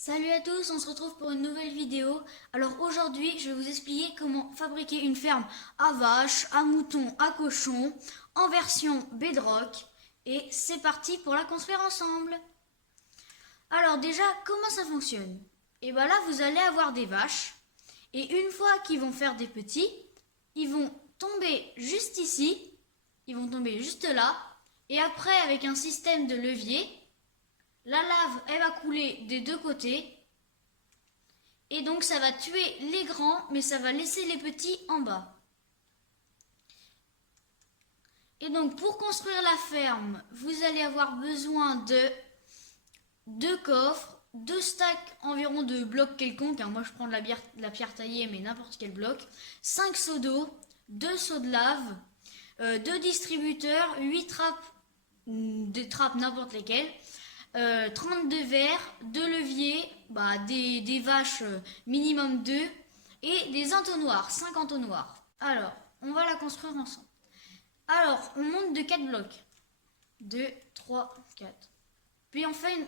Salut à tous, on se retrouve pour une nouvelle vidéo. Alors aujourd'hui, je vais vous expliquer comment fabriquer une ferme à vaches, à moutons, à cochons, en version Bedrock. Et c'est parti pour la construire ensemble. Alors déjà, comment ça fonctionne? Et bien là, vous allez avoir des vaches. Et une fois qu'ils vont faire des petits, ils vont tomber juste ici. Ils vont tomber juste là. Et après, avec un système de levier, la lave, elle va couler des deux côtés. Et donc ça va tuer les grands, mais ça va laisser les petits en bas. Et donc pour construire la ferme, vous allez avoir besoin de 2 coffres, 2 stacks environ de blocs quelconques. Moi je prends de la pierre taillée, mais n'importe quel bloc. 5 seaux d'eau, 2 seaux de lave, 2 distributeurs, 8 trappes, des trappes n'importe lesquelles. 32 verres, 2 leviers, des vaches minimum 2 et des entonnoirs, 5 entonnoirs. Alors, on va la construire ensemble. Alors, on monte de 4 blocs. 2, 3, 4. Puis on fait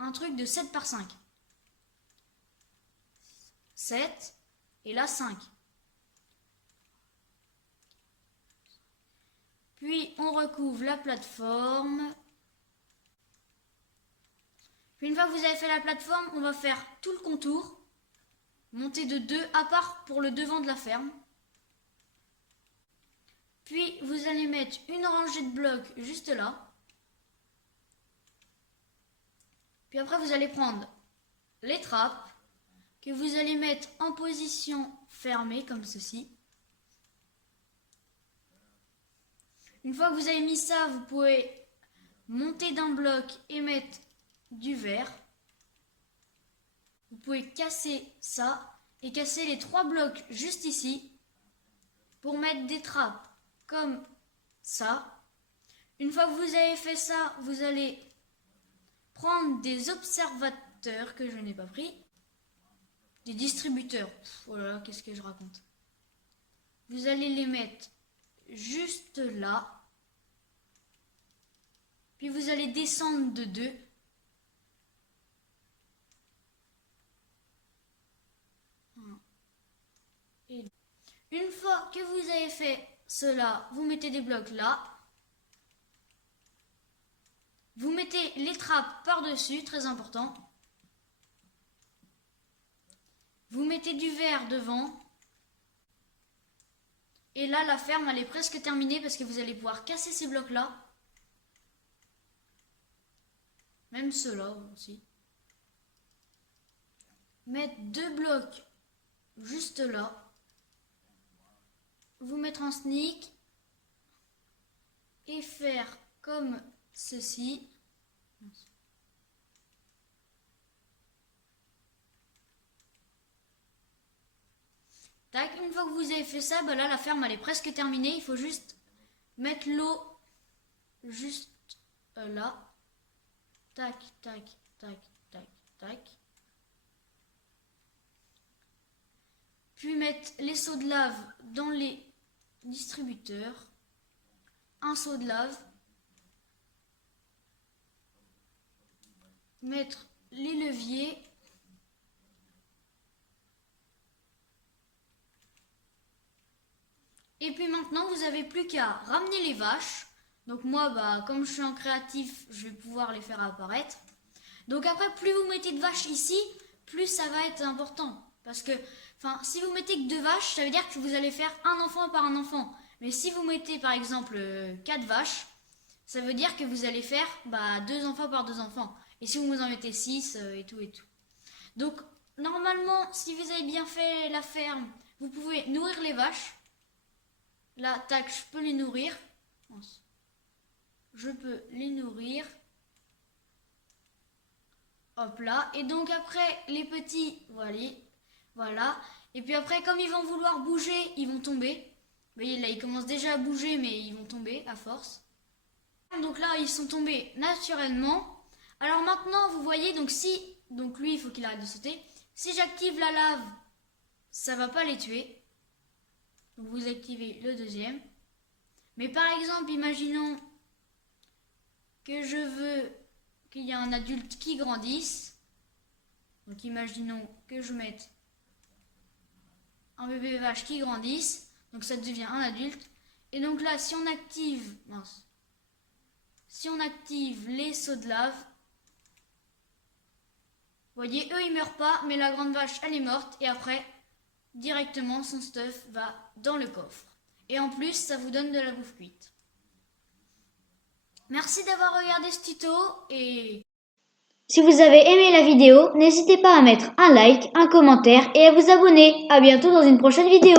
un truc de 7 par 5. 7 et là 5. Puis on recouvre la plateforme. Puis une fois que vous avez fait la plateforme, on va faire tout le contour, monter de 2 à part pour le devant de la ferme. Puis vous allez mettre une rangée de blocs juste là. Puis après vous allez prendre les trappes que vous allez mettre en position fermée comme ceci. Une fois que vous avez mis ça, vous pouvez monter d'un bloc et mettre du verre. Vous pouvez casser ça et casser les 3 blocs juste ici pour mettre des trappes comme ça. Une fois que vous avez fait ça, vous allez prendre des observateurs que je n'ai pas pris, des distributeurs. Voilà, qu'est-ce que je raconte. Vous allez les mettre juste là. Puis vous allez descendre de 2. Une fois que vous avez fait cela, vous mettez des blocs là. Vous mettez les trappes par-dessus, très important. Vous mettez du verre devant. Et là, la ferme, elle est presque terminée parce que vous allez pouvoir casser ces blocs-là. Même ceux-là aussi. Mettre 2 blocs juste là. Vous mettre en sneak et faire comme ceci. Tac, une fois que vous avez fait ça, là la ferme elle est presque terminée. Il faut juste mettre l'eau juste là. Tac, tac, tac, tac, tac. Puis mettre les seaux de lave dans les distributeurs. Un seau de lave. Mettre les leviers. Et puis maintenant, vous n'avez plus qu'à ramener les vaches. Donc moi, comme je suis en créatif, je vais pouvoir les faire apparaître. Donc après, plus vous mettez de vaches ici, plus ça va être important. Parce que, si vous mettez que 2 vaches, ça veut dire que vous allez faire un enfant par un enfant. Mais si vous mettez par exemple 4 vaches, ça veut dire que vous allez faire 2 enfants par 2 enfants. Et si vous en mettez 6 et tout et tout. Donc normalement, si vous avez bien fait la ferme, vous pouvez nourrir les vaches. Là, tac, je peux les nourrir. Je peux les nourrir. Hop là. Et donc après, les petits, voilà. Et puis après, comme ils vont vouloir bouger, ils vont tomber. Vous voyez, là, ils commencent déjà à bouger, mais ils vont tomber à force. Donc là, ils sont tombés naturellement. Alors maintenant, vous voyez, donc lui, il faut qu'il arrête de sauter. Si j'active la lave, ça va pas les tuer. Donc vous activez le deuxième. Mais par exemple, imaginons que je veux qu'il y ait un adulte qui grandisse. Donc imaginons que je mette un bébé vache qui grandisse, donc ça devient un adulte. Et donc là, si on active, les seaux de lave, vous voyez, eux ils meurent pas, mais la grande vache elle est morte et après directement son stuff va dans le coffre. Et en plus, ça vous donne de la bouffe cuite. Merci d'avoir regardé ce tuto et si vous avez aimé la vidéo, n'hésitez pas à mettre un like, un commentaire et à vous abonner. À bientôt dans une prochaine vidéo.